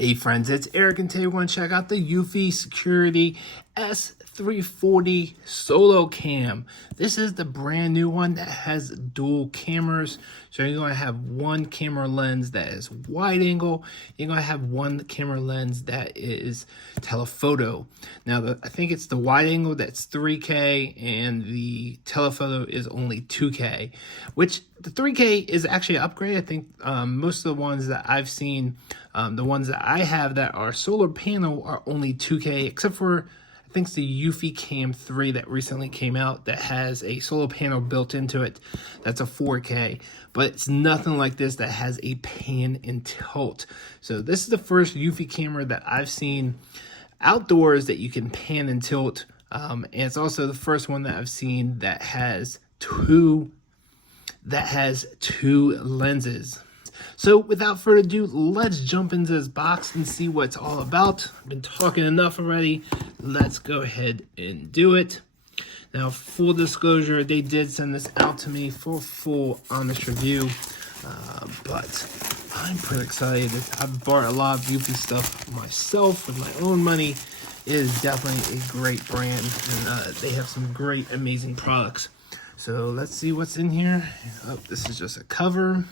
Hey friends, it's Eric, and today we're going to check out the Eufy Security S340 SoloCam. This is the brand new one that has dual cameras. So you're going to have one camera lens that is wide angle. You're going to have one camera lens that is telephoto. Now, I think it's the wide angle that's 3K and the telephoto is only 2K, which the 3K is actually an upgrade. I think most of the ones that I've seen, the ones that I have that are solar panel are only 2K, except for I think it's the Eufy Cam 3 that recently came out that has a solar panel built into it. That's a 4K, but it's nothing like this that has a pan and tilt. So this is the first Eufy camera that I've seen outdoors that you can pan and tilt. And it's also the first one that I've seen that has two lenses. So without further ado, let's jump into this box and see what it's all about. I've been talking enough already. Let's go ahead and do it. Now, full disclosure, they did send this out to me for full honest review, but I'm pretty excited. I've bought a lot of Eufy stuff myself with my own money. It is definitely a great brand, and they have some great, amazing products. So let's see what's in here. Oh, this is just a cover.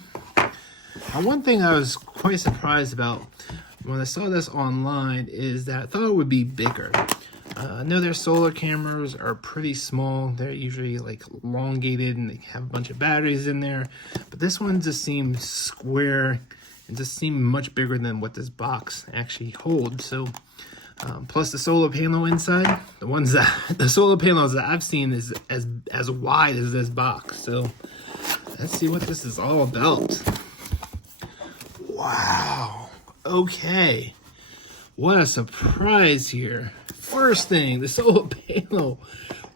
Now, one thing I was quite surprised about when I saw this online is that I thought it would be bigger. I know their solar cameras are pretty small. They're usually like elongated and they have a bunch of batteries in there. But this one just seems square and just seemed much bigger than what this box actually holds. So plus the solar panel inside, the solar panels that I've seen is as wide as this box. So let's see what this is all about. Wow. Okay. What a surprise here. First thing, the solar panel.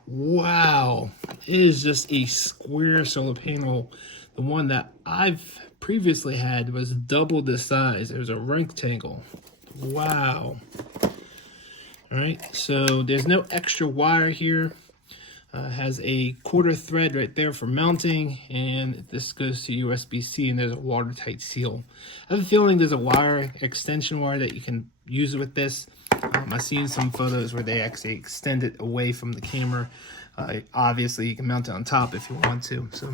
Wow. It is just a square solar panel. The one that I've previously had was double the size. There's a rectangle. Wow. All right, so there's no extra wire here. Has a quarter thread right there for mounting, and this goes to USB-C, and there's a watertight seal. I have a feeling there's a wire, extension wire, that you can use with this. I've seen some photos where they actually extend it away from the camera. Obviously, you can mount it on top if you want to. So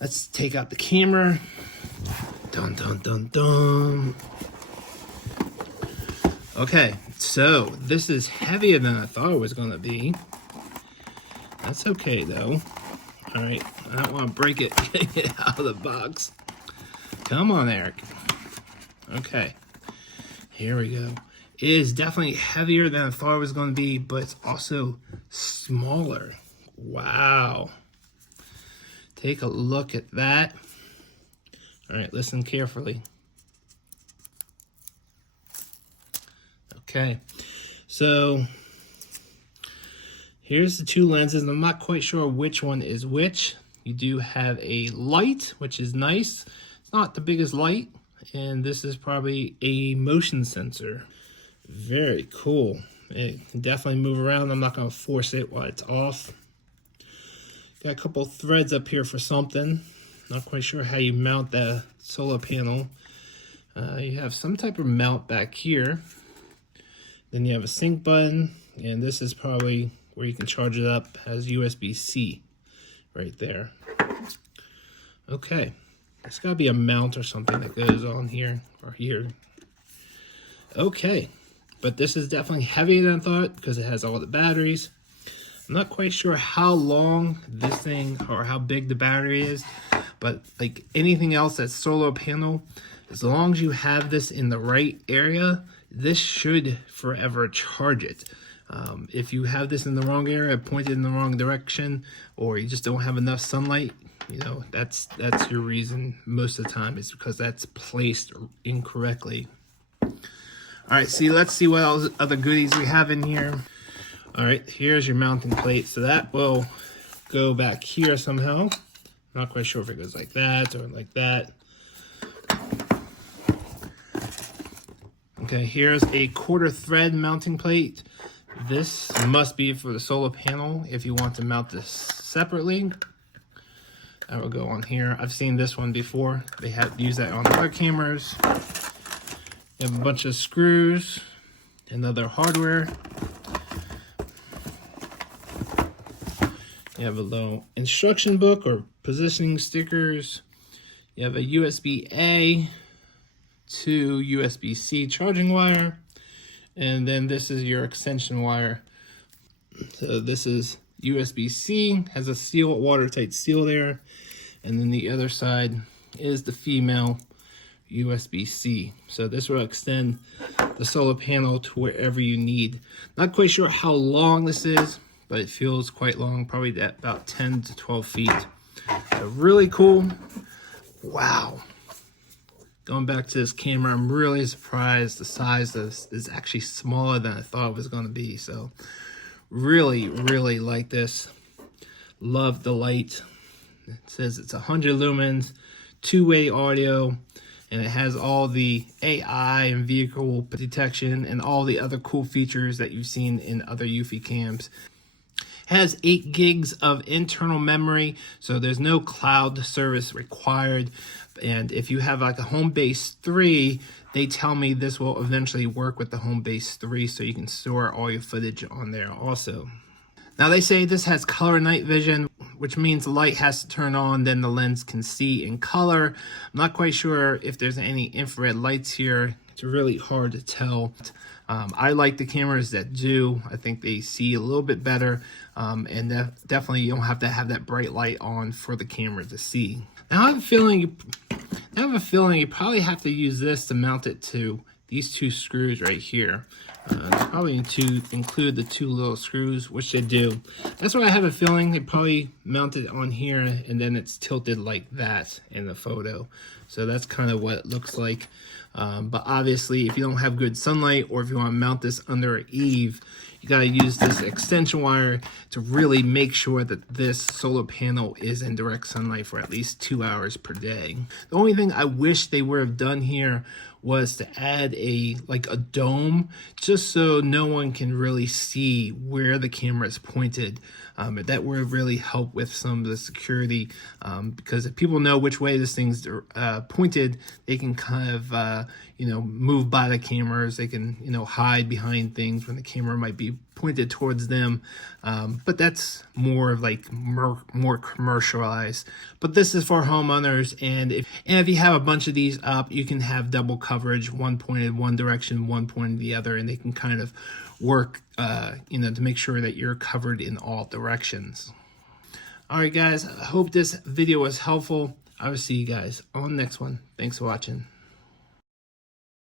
let's take out the camera. Dun, dun, dun, dun. Okay, so this is heavier than I thought it was going to be. That's okay, though. All right, I don't want to break it, getting it out of the box. Come on, Eric. Okay, here we go. It is definitely heavier than I thought it was going to be, but it's also smaller. Wow. Take a look at that. All right, listen carefully. Okay, so here's the two lenses. I'm not quite sure which one is which. You do have a light, which is nice. It's not the biggest light, and this is probably a motion sensor. Very cool. It can definitely move around. I'm not going to force it while it's off. Got a couple threads up here for something. Not quite sure how you mount the solar panel. You have some type of mount back here. Then you have a sync button, and this is probably where you can charge it up. Has USB-C right there. Okay, there's got to be a mount or something that goes on here or here. Okay, but this is definitely heavier than I thought because it has all the batteries. I'm not quite sure how long this thing or how big the battery is, but like anything else that's solar panel, as long as you have this in the right area, this should forever charge it. If you have this in the wrong area, pointed in the wrong direction, or you just don't have enough sunlight, you know, that's your reason most of the time. It's because that's placed incorrectly. All right, let's see what else, other goodies we have in here. All right, here's your mounting plate. So that will go back here somehow. Not quite sure if it goes like that or like that. Okay, here's a quarter thread mounting plate. This must be for the solar panel if you want to mount this separately. That will go on here. I've seen this one before. They have used that on other cameras. You have a bunch of screws and other hardware. You have a little instruction book or positioning stickers. You have a USB-A to USB-C charging wire. And then this is your extension wire. So this is USB-C, has a seal, watertight seal there. And then the other side is the female USB-C. So this will extend the solar panel to wherever you need. Not quite sure how long this is, but it feels quite long, probably at about 10 to 12 feet. So really cool. Wow. Going back to this camera, I'm really surprised the size of this is actually smaller than I thought it was going to be. So really, really like this. Love the light. It says it's 100 lumens, two-way audio, and it has all the AI and vehicle detection and all the other cool features that you've seen in other Eufy cams. Has 8 gigs of internal memory, so there's no cloud service required. And if you have like a HomeBase 3, they tell me this will eventually work with the HomeBase 3, so you can store all your footage on there also. Now they say this has color night vision, which means the light has to turn on, then the lens can see in color. I'm not quite sure if there's any infrared lights here. It's really hard to tell. I like the cameras that do. I think they see a little bit better, and definitely you don't have to have that bright light on for the camera to see. Now I have a feeling you probably have to use this to mount it to these 2 screws right here. Probably need to include the 2 little screws, which they do. That's why I have a feeling they probably mount it on here, and then it's tilted like that in the photo. So that's kind of what it looks like. But obviously, if you don't have good sunlight, or if you want to mount this under an eave, you got to use this extension wire to really make sure that this solar panel is in direct sunlight for at least 2 hours per day. The only thing I wish they would have done here was to add a dome, just so no one can really see where the camera is pointed. That would really help with some of the security, because if people know which way this thing's pointed, they can kind of move by the cameras. They can hide behind things when the camera might be pointed towards them. But that's more of more commercialized. But this is for homeowners, and if you have a bunch of these up, you can have double coverage, one pointed one direction, one pointed the other, and they can kind of work to make sure that you're covered in all directions. All right, guys, I hope this video was helpful. I will see you guys on the next one. Thanks for watching.